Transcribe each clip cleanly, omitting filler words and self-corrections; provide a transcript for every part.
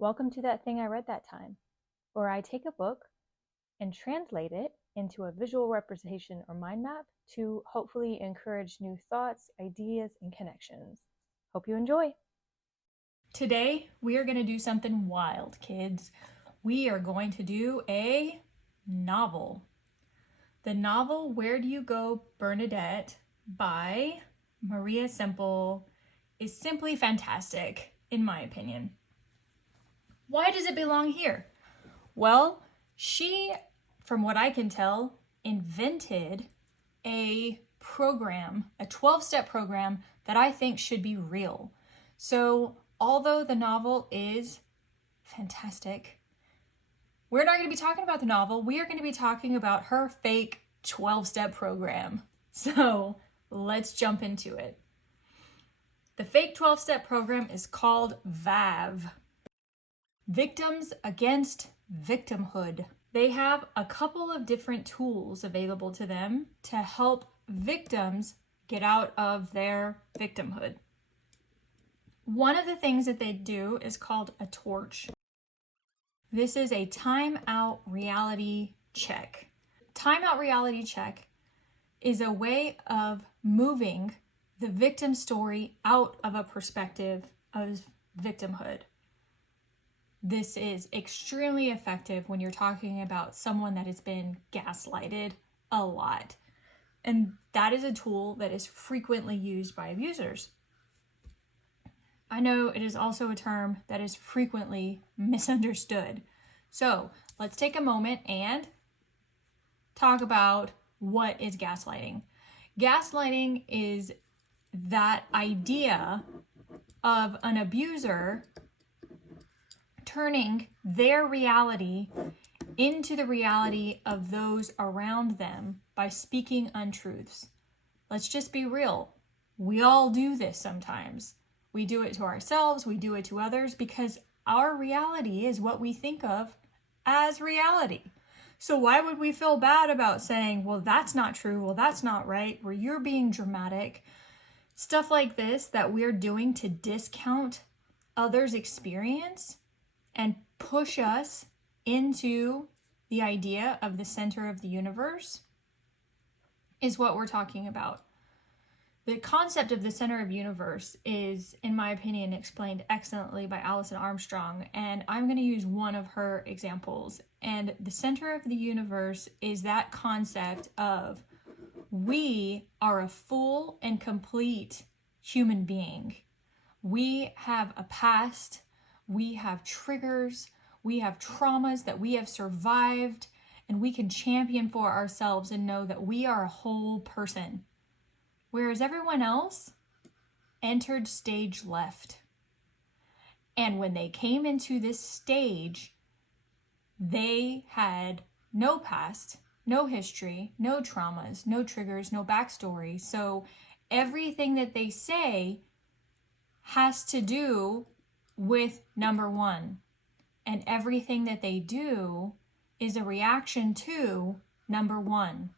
Welcome to That Thing I Read That Time, where I take a book and translate it into a visual representation or mind map to hopefully encourage new thoughts, ideas, and connections. Hope you enjoy. Today, we are going to do something wild, kids. We are going to do a novel. The novel Where Do You Go, Bernadette by Maria Semple is simply fantastic, in my opinion. Why does it belong here? Well, she, from what I can tell, invented a program, a 12-step program that I think should be real. So, although the novel is fantastic, we're not going to be talking about the novel. We are going to be talking about her fake 12-step program. So, let's jump into it. The fake 12-step program is called VAV. Victims Against Victimhood. They have a couple of different tools available to them to help victims get out of their victimhood. One of the things that they do is called a torch. This is a timeout reality check. Timeout reality check is a way of moving the victim story out of a perspective of victimhood. This is extremely effective when you're talking about someone that has been gaslighted a lot. And that is a tool that is frequently used by abusers. I know it is also a term that is frequently misunderstood. So let's take a moment and talk about what is gaslighting. Gaslighting is that idea of an abuser turning their reality into the reality of those around them by speaking untruths. Let's just be real. We all do this sometimes. We do it to ourselves, we do it to others, because our reality is what we think of as reality. So why would we feel bad about saying, well, that's not true, well, that's not right, or you're being dramatic? Stuff like this that we're doing to discount others' experience and push us into the idea of the center of the universe is what we're talking about. The concept of the center of the universe is, in my opinion, explained excellently by Alison Armstrong, and I'm going to use one of her examples. And the center of the universe is that concept of we are a full and complete human being. We have a past, we have triggers, we have traumas that we have survived, and we can champion for ourselves and know that we are a whole person. Whereas everyone else entered stage left. And when they came into this stage, they had no past, no history, no traumas, no triggers, no backstory. So everything that they say has to do with number one. And everything that they do is a reaction to number one,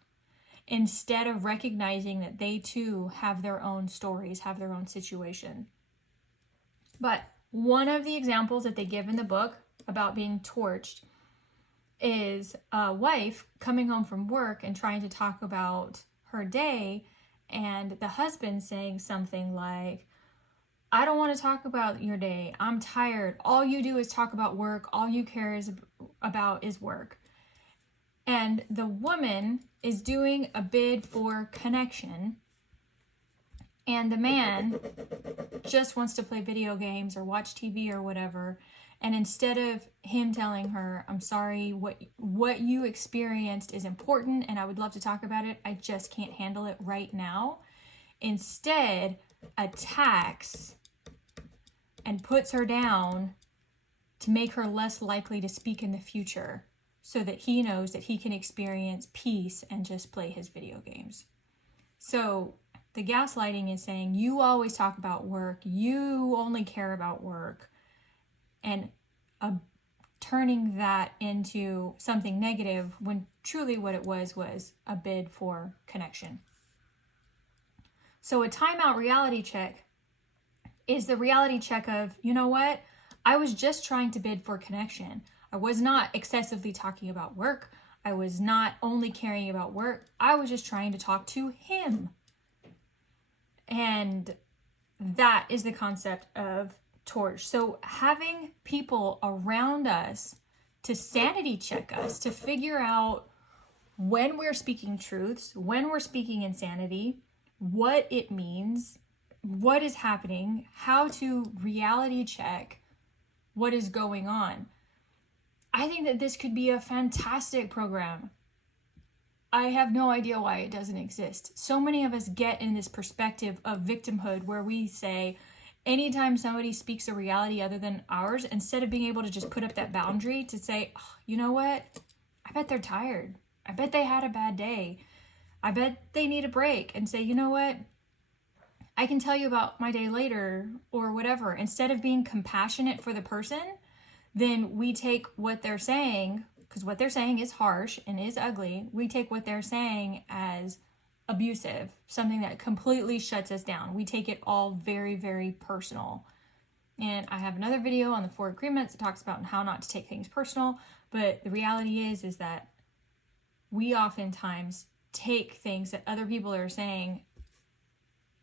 instead of recognizing that they too have their own stories, have their own situation. But one of the examples that they give in the book about being torched is a wife coming home from work and trying to talk about her day, and the husband saying something like, I don't want to talk about your day. I'm tired. All you do is talk about work. All you care about is work. And the woman is doing a bid for connection, and the man just wants to play video games or watch TV or whatever. And instead of him telling her, I'm sorry, what you experienced is important and I would love to talk about it, I just can't handle it right now, instead attacks and puts her down to make her less likely to speak in the future, so that he knows that he can experience peace and just play his video games. So the gaslighting is saying, you always talk about work, you only care about work, and turning that into something negative when truly what it was a bid for connection. So a timeout reality check is the reality check of, you know what? I was just trying to bid for connection. I was not excessively talking about work. I was not only caring about work. I was just trying to talk to him. And that is the concept of torch. So having people around us to sanity check us, to figure out when we're speaking truths, when we're speaking insanity, what it means, what is happening, how to reality check what is going on. I think that this could be a fantastic program. I have no idea why it doesn't exist. So many of us get in this perspective of victimhood where we say, anytime somebody speaks a reality other than ours, instead of being able to just put up that boundary to say, oh, you know what? I bet they're tired. I bet they had a bad day. I bet they need a break, and say, you know what? I can tell you about my day later or whatever. Instead of being compassionate for the person, then we take what they're saying, because what they're saying is harsh and is ugly. We take what they're saying as abusive, something that completely shuts us down. We take it all very, very personal. And I have another video on the 4 agreements that talks about how not to take things personal. But the reality is that we oftentimes take things that other people are saying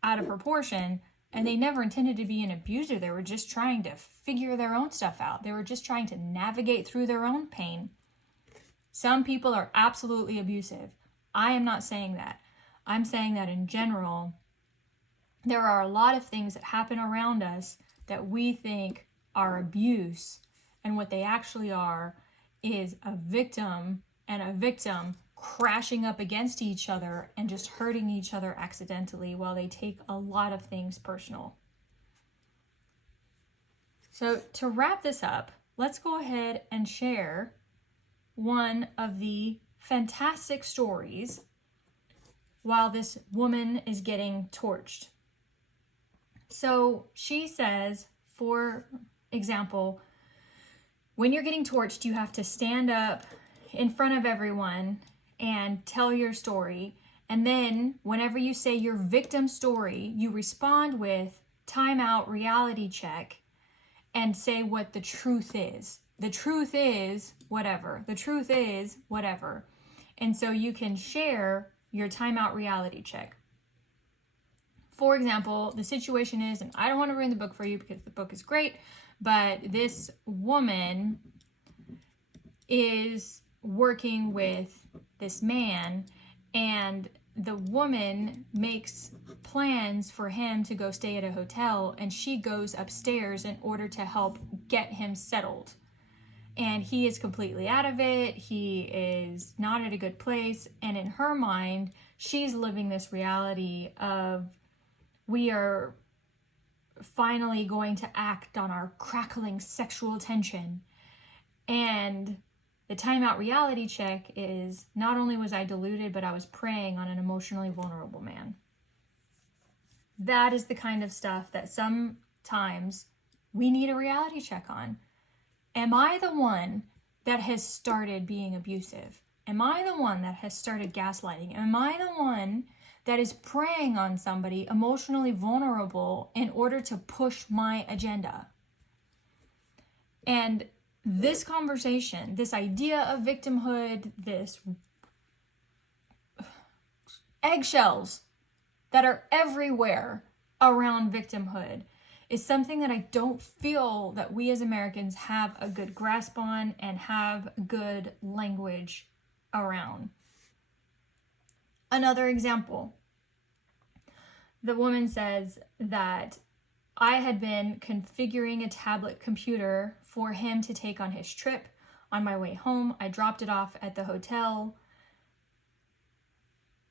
out of proportion, and they never intended to be an abuser. They were just trying to figure their own stuff out. They were just trying to navigate through their own pain. Some people are absolutely abusive. I am not saying that. I'm saying that in general, there are a lot of things that happen around us that we think are abuse, and what they actually are is a victim and a victim crashing up against each other and just hurting each other accidentally while they take a lot of things personal. So to wrap this up, let's go ahead and share one of the fantastic stories while this woman is getting torched. So she says, for example, when you're getting torched, you have to stand up in front of everyone and tell your story. And then whenever you say your victim story, you respond with time out, reality check, and say what the truth is. The truth is whatever. The truth is whatever. And so you can share your timeout reality check. For example, the situation is, and I don't want to ruin the book for you because the book is great, but this woman is working with this man, and the woman makes plans for him to go stay at a hotel, and she goes upstairs in order to help get him settled. And he is completely out of it. He is not at a good place. And in her mind, she's living this reality of, we are finally going to act on our crackling sexual tension. And the timeout reality check is, not only was I deluded, but I was preying on an emotionally vulnerable man. That is the kind of stuff that sometimes we need a reality check on. Am I the one that has started being abusive? Am I the one that has started gaslighting? Am I the one that is preying on somebody emotionally vulnerable in order to push my agenda? And this conversation, this idea of victimhood, this eggshells that are everywhere around victimhood, is something that I don't feel that we as Americans have a good grasp on and have good language around. Another example, the woman says that I had been configuring a tablet computer for him to take on his trip. On my way home, I dropped it off at the hotel,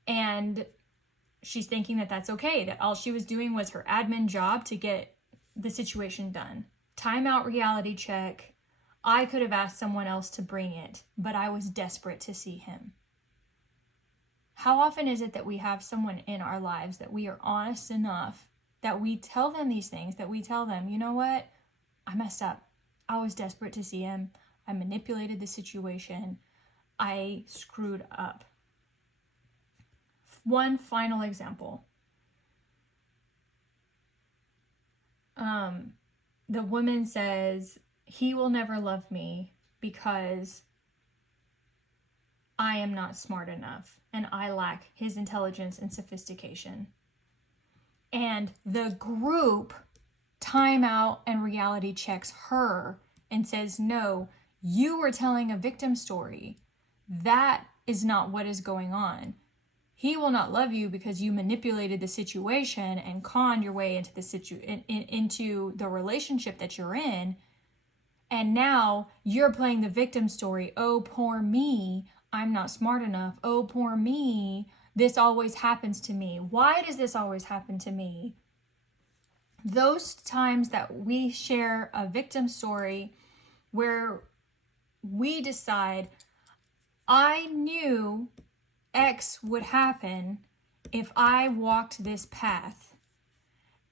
and she's thinking that that's okay, that all she was doing was her admin job to get the situation done. Timeout reality check. I could have asked someone else to bring it, but I was desperate to see him. How often is it that we have someone in our lives that we are honest enough that we tell them these things, that we tell them, you know what? I messed up. I was desperate to see him. I manipulated the situation. I screwed up. One final example. the woman says, he will never love me because I am not smart enough and I lack his intelligence and sophistication. And the group time out and reality checks her and says, no, you were telling a victim story. That is not what is going on. He will not love you because you manipulated the situation and conned your way into the into the relationship that you're in. And now you're playing the victim story. Oh, poor me. I'm not smart enough. Oh, poor me. This always happens to me. Why does this always happen to me? Those times that we share a victim story where we decide, I knew X would happen if I walked this path.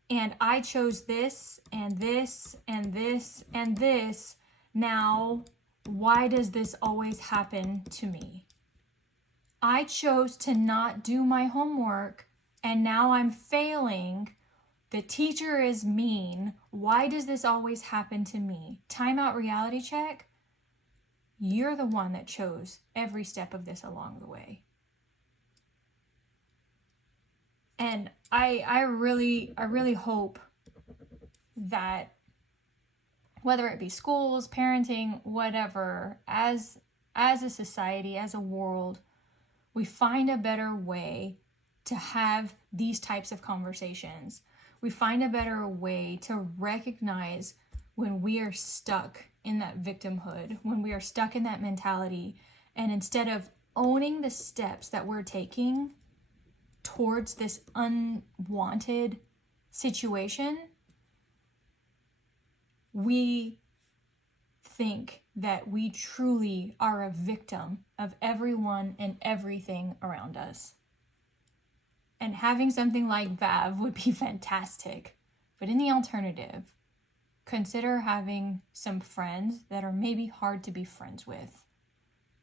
And I chose this and this and this and this. Now, why does this always happen to me? I chose to not do my homework and now I'm failing. The teacher is mean. Why does this always happen to me? Time out, reality check. You're the one that chose every step of this along the way. And I really hope that whether it be schools, parenting, whatever, as a society, as a world, we find a better way to have these types of conversations. We find a better way to recognize when we are stuck in that victimhood, when we are stuck in that mentality, and instead of owning the steps that we're taking towards this unwanted situation, we think that we truly are a victim of everyone and everything around us. And having something like VAV would be fantastic. But in the alternative, consider having some friends that are maybe hard to be friends with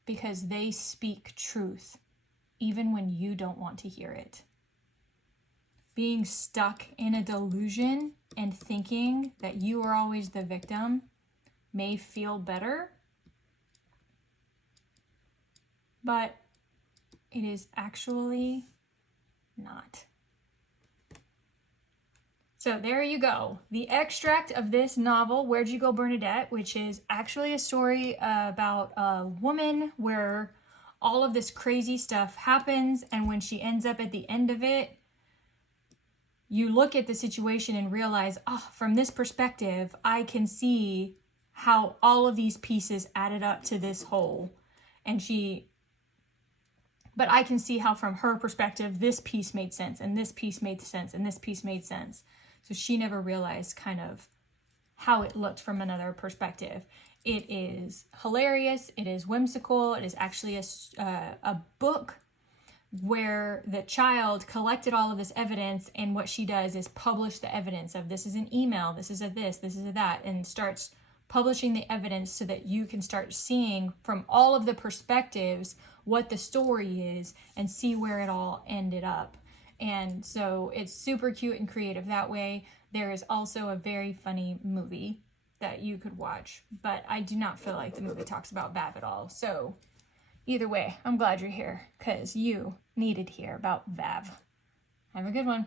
because they speak truth even when you don't want to hear it. Being stuck in a delusion and thinking that you are always the victim may feel better, but it is actually not. So there you go. The extract of this novel, Where'd You Go, Bernadette, which is actually a story about a woman where all of this crazy stuff happens, and when she ends up at the end of it, you look at the situation and realize, from this perspective, I can see how all of these pieces added up to this whole. But I can see how from her perspective, this piece made sense, and this piece made sense, and this piece made sense. So she never realized kind of how it looked from another perspective. It is hilarious. It is whimsical. It is actually a book where the child collected all of this evidence, and what she does is publish the evidence of this is an email, this is a this is a that, and starts publishing the evidence so that you can start seeing from all of the perspectives what the story is and see where it all ended up. And so it's super cute and creative that way. There is also a very funny movie that you could watch, but I do not feel like the movie talks about VAV at all. So either way, I'm glad you're here because you needed to hear about VAV. Have a good one.